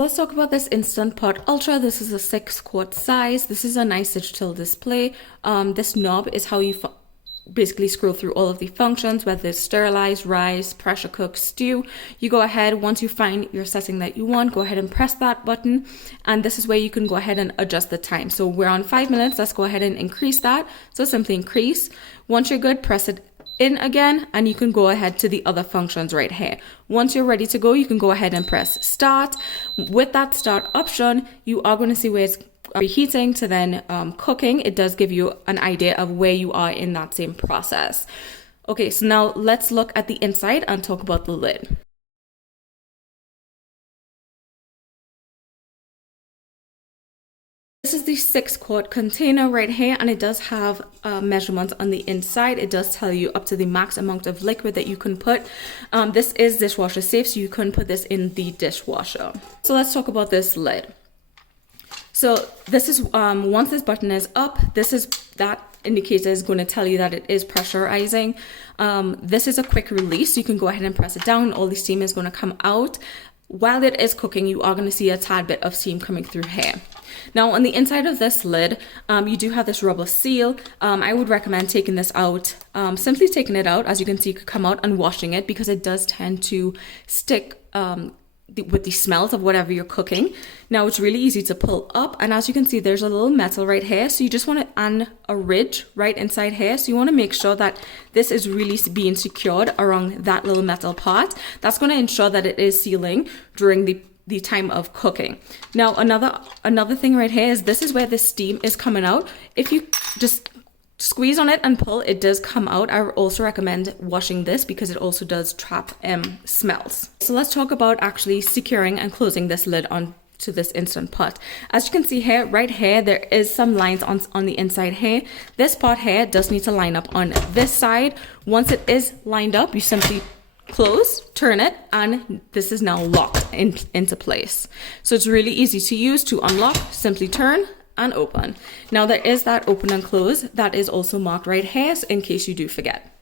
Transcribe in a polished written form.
Let's talk about this Instant Pot Ultra. This is a 6-quart size. This is a nice digital display. This knob is how you basically scroll through all of the functions, whether it's sterilize, rise, pressure cook, stew. You go ahead, once you find your setting that you want, go ahead and press that button. And this is where you can go ahead and adjust the time. So we're on 5 minutes. Let's go ahead and increase that. So simply increase. Once you're good, press it in again, and you can go ahead to the other functions right here. Once you're ready to go, you can go ahead and press start. With that start option, you are going to see where it's reheating to then cooking. It does give you an idea of where you are in that same process. Okay, so now let's look at the inside and talk about the lid. This is the 6-quart container right here, and it does have measurements on the inside. It does tell you up to the max amount of liquid that you can put. This is dishwasher safe, so you can put this in the dishwasher. So let's talk about this lid. So this is, once this button is up, that indicator is going to tell you that it is pressurizing. This is a quick release. You can go ahead and press it down. All the steam is going to come out. While it is cooking, you are going to see a tad bit of steam coming through here. Now on the inside of this lid, you do have this rubber seal. I would recommend taking this out, simply taking it out, as you can see, could come out and washing it, because it does tend to stick with the smells of whatever you're cooking. Now it's really easy to pull up, and as you can see, there's a little metal right here, so you just want to and a ridge right inside here, so you want to make sure that this is really being secured around that little metal part. That's going to ensure that it is sealing during the time of cooking. Now another thing right here is this is where the steam is coming out. If you just squeeze on it and pull, it does come out. I also recommend washing this because it also does trap smells. So let's talk about actually securing and closing this lid on to this Instant Pot. As you can see here, right here, there is some lines on the inside here. This part here does need to line up on this side. Once it is lined up, you simply close, turn it, and this is now locked into place. So it's really easy to use. To unlock, simply turn and open. Now there is that open and close that is also marked right here, so in case you do forget.